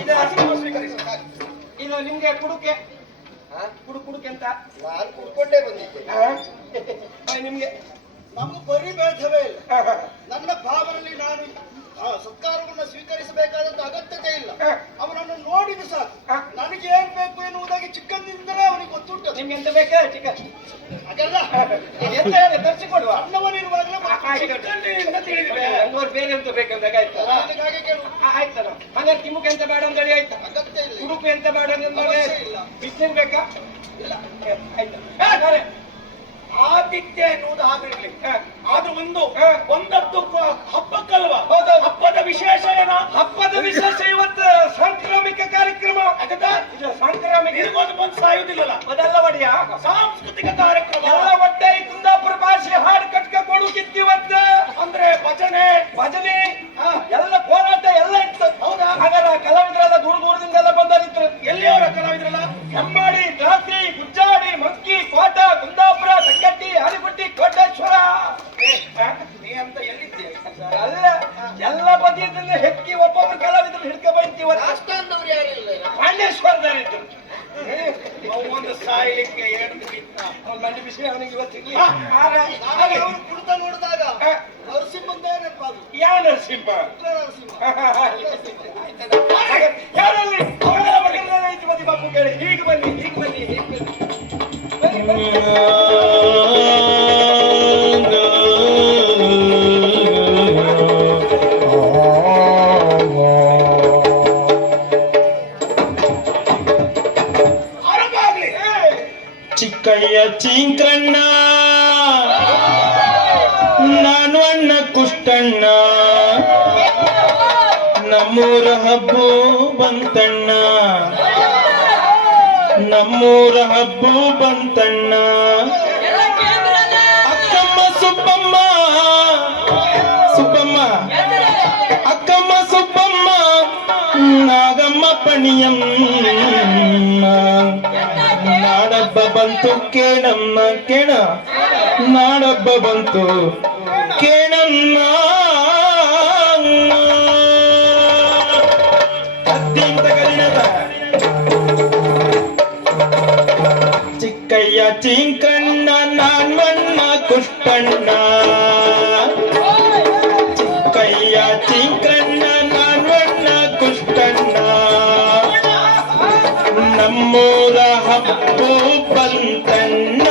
ಇದು. ಇದು ನಿಮ್ಗೆ ಕುಡುಕೆ. ಕುಡು ಕುಡುಕೆ ಅಂತ. ನಾನು ಕುಡ್ಕೊಂಡೇ ಬಂದಿದ್ದೆ. ಆ? ನಿಮ್ಗೆ ಬರೀ ಬೇಧವೇ ಇಲ್ಲ. ನನ್ನ ಭಾವನಲ್ಲಿ ನಾನು ಆ ಸತ್ಕಾರವನ್ನು ಸ್ವೀಕರಿಸಬೇಕಾದಂತ ಅಗತ್ಯತೆ ಇಲ್ಲ. ಅವನನ್ನು ನೋಡಿದ ಸಾಕು. ನನಗೆ ಏನ್ ಬೇಕು ಎನ್ನುವುದಾಗಿ ಚಿಕ್ಕಂದಿಂದಲೇ ಅವನಿಗೆ ಗೊತ್ತುಂಟು. ನಿಮ್ಗೆ ಎಂತ ಬೇಕಾ ಚಿಕ್ಕ? ಹಾಗಲ್ಲ ಎಂತ ಹೇಳಿ ತರಿಸಿಕೊಡುವ. ಅನ್ನವನಿರುವಾಗಲೇ ಬೇರೆ ಎಂತ ಬೇಕಂದಾಗ ಆಯ್ತು? ಆಯ್ತಲ್ಲ. ಹಂಗಾರೆ ನಿಮ್ಗೆ ಎಂತ ಬೇಡ ಅಂತ ಹೇಳಿ ಆಯ್ತಾ? ಅಗತ್ಯ ಇಲ್ಲ. ಉಡುಪು ಎಂತ ಬೇಡ ಅಂತ. ಬಿಸಿಲು ಬೇಕಾ? ಇಲ್ಲ. ಆಯ್ತು. ಆತಿಥ್ಯ ಎನ್ನುವುದು ಆಗಿರಲಿ. ಅದು ಒಂದು. ಒಂದದ್ದು ಹಬ್ಬಕ್ಕಲ್ವಾ. ಹಬ್ಬದ ವಿಶೇಷ ಏನ ಹಬ್ಬದ ಪಾಂಡೇಶ್ವರದಲ್ಲಿದ್ರು ಒಂದು ಸಾಯ್ಲಿಕ್ಕೆ ಏನು ಬಿತ್ತ ಅವ್ನ ಮಂಡಿ ಬಿಸಿ ಅವನಿಗೆ ಇವತ್ತಿರ್ಲಿ ಕುಡಿತ ನೋಡಿದಾಗ ನರಸಿಂಹ ನರಸಿಂಹಂದೇ ನೆನಪಾದು ಯಾವ ನರಸಿಂಹ? ನರಸಿಂಹ ಯಾರಲ್ಲಿ? ಐತಿ ಬಾಪು ಕೇಳಿ. ಹೀಗೆ ಬನ್ನಿ ಹೀಗೆ ಬನ್ನಿ ಹೀಗೆ ಬನ್ನಿ. ಬನ್ನಿ ಬನ್ನಿ. ಚಿಕ್ಕಯ್ಯ ಚಿಂಕ್ರಣ್ಣ ನಾನು ಅಣ್ಣ ಕುಷ್ಟಣ್ಣ. ನಮ್ಮೂರ ಹಬ್ಬು ಬಂತಣ್ಣ. ನಮ್ಮೂರ ಹಬ್ಬು ಬಂತಣ್ಣ. ಅಕ್ಕಮ್ಮ ಸುಬ್ಬಮ್ಮ. ಸುಬ್ಬಮ್ಮ. ಅಕ್ಕಮ್ಮ ಸುಬ್ಬಮ್ಮ. ನಾಗಮ್ಮ ಪಣಿಯಮ್ಮ. ನಾಡಬ್ಬ ಬಂತು ಕೇಣಮ್ಮ ಕೇಣ. ನಾಡಬ್ಬ ಬಂತು ಕೇಣಮ್ಮ. ಚಿಕ್ಕಯ್ಯ ಚಿಂಕಣ್ಣ ನಾನ್ಮಣ್ಣ ಕುಷ್ಟಣ್ಣ. ಹಬ್ಬು ಬಂತಣ್ಣ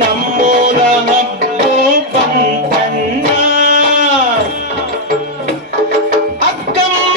ನಮ್ಮೂರ ಹಬ್ಬು ಬಂತಣ್ಣ ಅಕ್ಕಮ್ಮ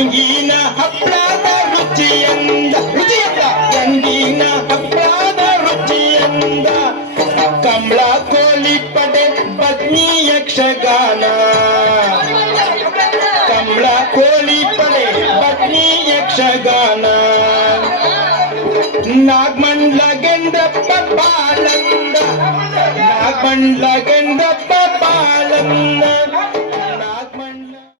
ಗೆಣಗಿನ ಹಪ್ಪಳದ ರುಚಿಯಂದ ರುಚಿಯಂದ ಗೆಣಗಿನ ಹಪ್ಪಳದ ರುಚಿಯಂದ, ಕಮಲ ಕೋಲಿ ಪಡೆ ಪತ್ನಿ ಯಕ್ಷಗಾನ. ಕಮಲ ಕೋಲಿ ಪಡೆ ಪತ್ನಿ ಯಕ್ಷಗಾನ. ನಾಗಮಂಡ್ಲ ಗೆಂಡಪ್ಪ ಬಾಲಂದ ನಾಗಮಂಡ್ಲ ಗೆಂಡಪ್ಪ ಬಾಲಂದ.